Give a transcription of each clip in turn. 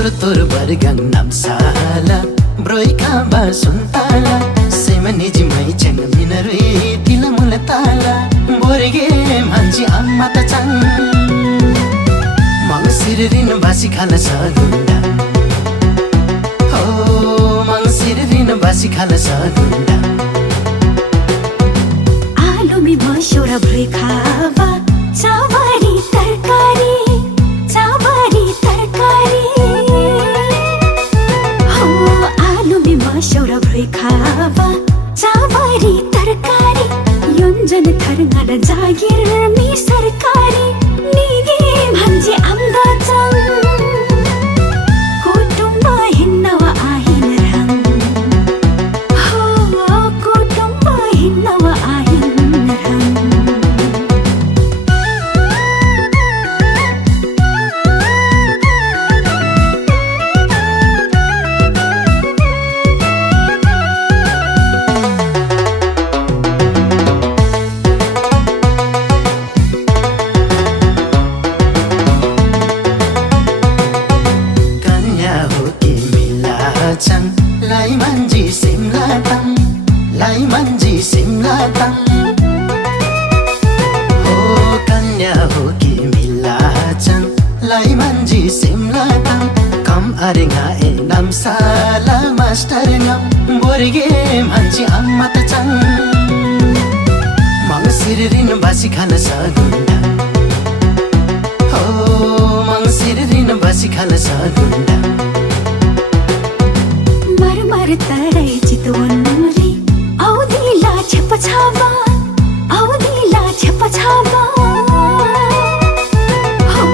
Tortor bergangnam sala Broi kaba suntala Semani mai chang minare tila mulatala Borge manji amma ta chang Mang siririn basi khala sagunda Oh mang siririn basi khala sagunda Alu mi mashura broi khaba Chavari tarkari Chavari tarkari Mashura broi khaba chavari tarkari yonjan tharngala jagir mi sarkari nige bhanji amda chang kutumba hinnawa ahin rang ho kutumba hinnawa ahin rang Lai manji simla tang Oh kanya ho ki mila chang Lai manji simla tang Kam aringa e nam sala master ngam Borge manji amma ta chang Mang siririn basi khala sagunda Oh mang siririn basi khala sagunda Mar tarai chitwanri audila chhapa chhaba ho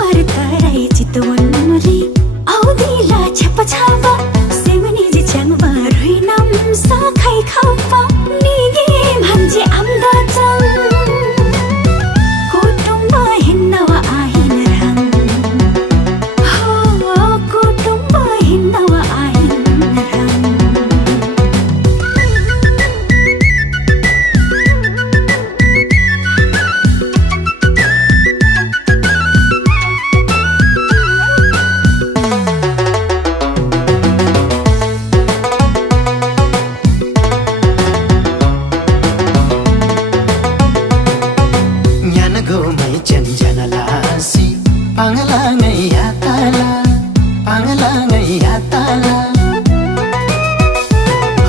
mar tarai chitwanri audila chhapa chhaba semani ji changba ruinam sa khai khapa nige bhanji amda chang kutumba hinnawa ahin rang ho kutumba hinnawa ahin Pangala ngai atala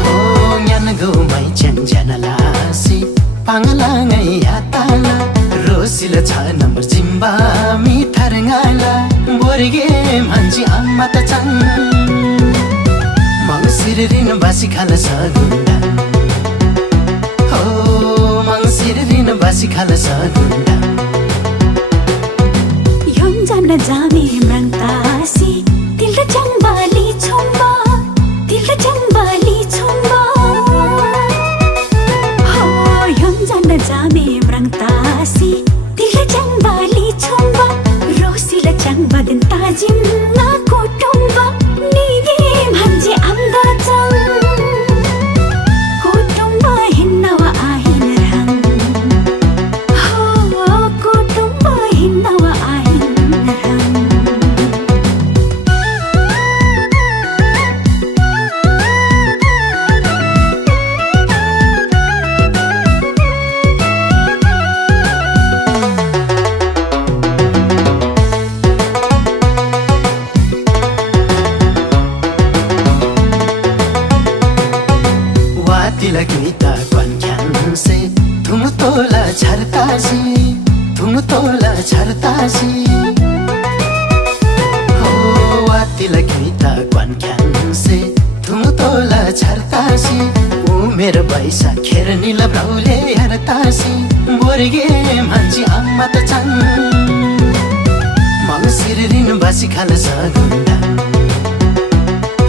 Oh nyan go mai chen janala si Pangala ngai atala Rosila cha number jimba mi tharngala Borge manji amma ta chang Mang siririn basi khala sagunda Oh mang siririn basi khala sagunda Yonjana jami mrangtasi Tilda changbali chomba Ho yonjana jami mrangtasi Tilda changbali chomba Rosila changba den tajim na kutumba Nige bhanji amda chang Kutumba hinnawa ahin rang Ho kutumba hinnawa ahin Tila kita kwan kyan se Thum tola charta si Oh wa tila kita kwan kyan se Thum tola charta si Umer baisa kher nila braule harta si Borge manji amma ta chang Mang siririn basi khala sagunda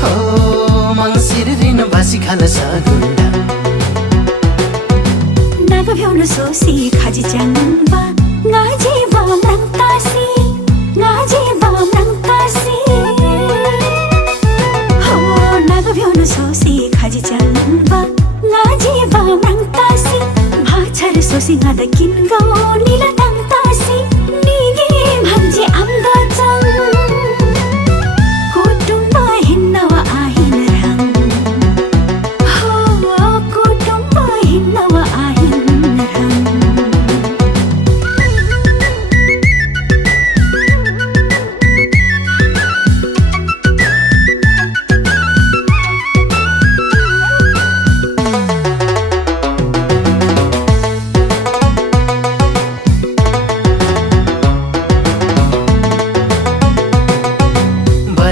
Oh mang siririn basi khala sagunda Naga bhyona sosi khaji changba ngaji ba mrangtasi ho naga bhyona sosi khaji changba ngaji ba mrangtasi bhachar sosi ngada kinga nila tangtasi nige bhanji amda chang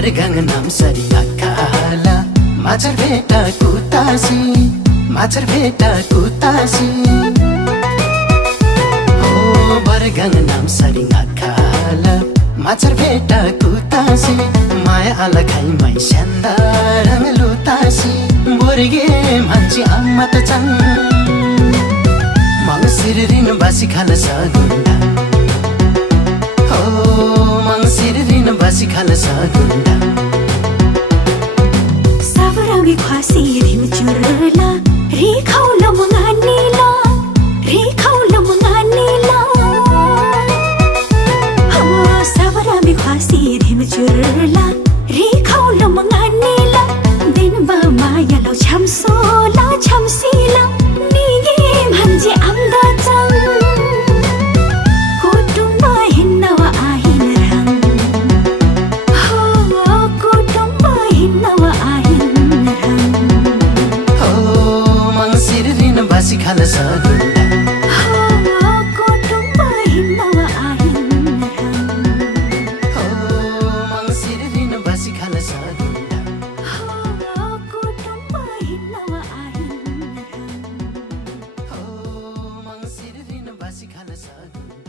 बरगाङ नाम sorry आकाला माछर भेटा कुतासी माछर भेटा कुतासी ओ बरगाङ नाम sorry आकाला माछर भेटा कुतासी माया आला खाइ मै स्यान्दा रङ लुतासी बोरगे मान्छे आम्मा त चन् मंसिर रिन बासी खाल सगुन्डा हो मंसिर रिन बासी खाल सगुन्डा सावरामी ख्वासी रिम चुरला रे खाउल मंगानीला रे खाउल मंगानीला हो सावरामी ख्वासी रिम चुरला रे खाउल मंगानीला दिन बा माया लो छमसोला छमसीला निगे भन्छ आम्दा चङ कुटुम्ब हिन्नवा आहिन रङ हो कुटुम्ब हिन्नवा आहिन रङ हो मंसिर रिन बासी खाल सगुन्डा हो कुटुम्ब हिन्नवा आहिन रङ हो मंसिर रिन बासी खाल सगुन्डा हो कुटुम्ब हिन्नवा आहिन रङ हो मंसिर रिन बासी खाल सगुन्डा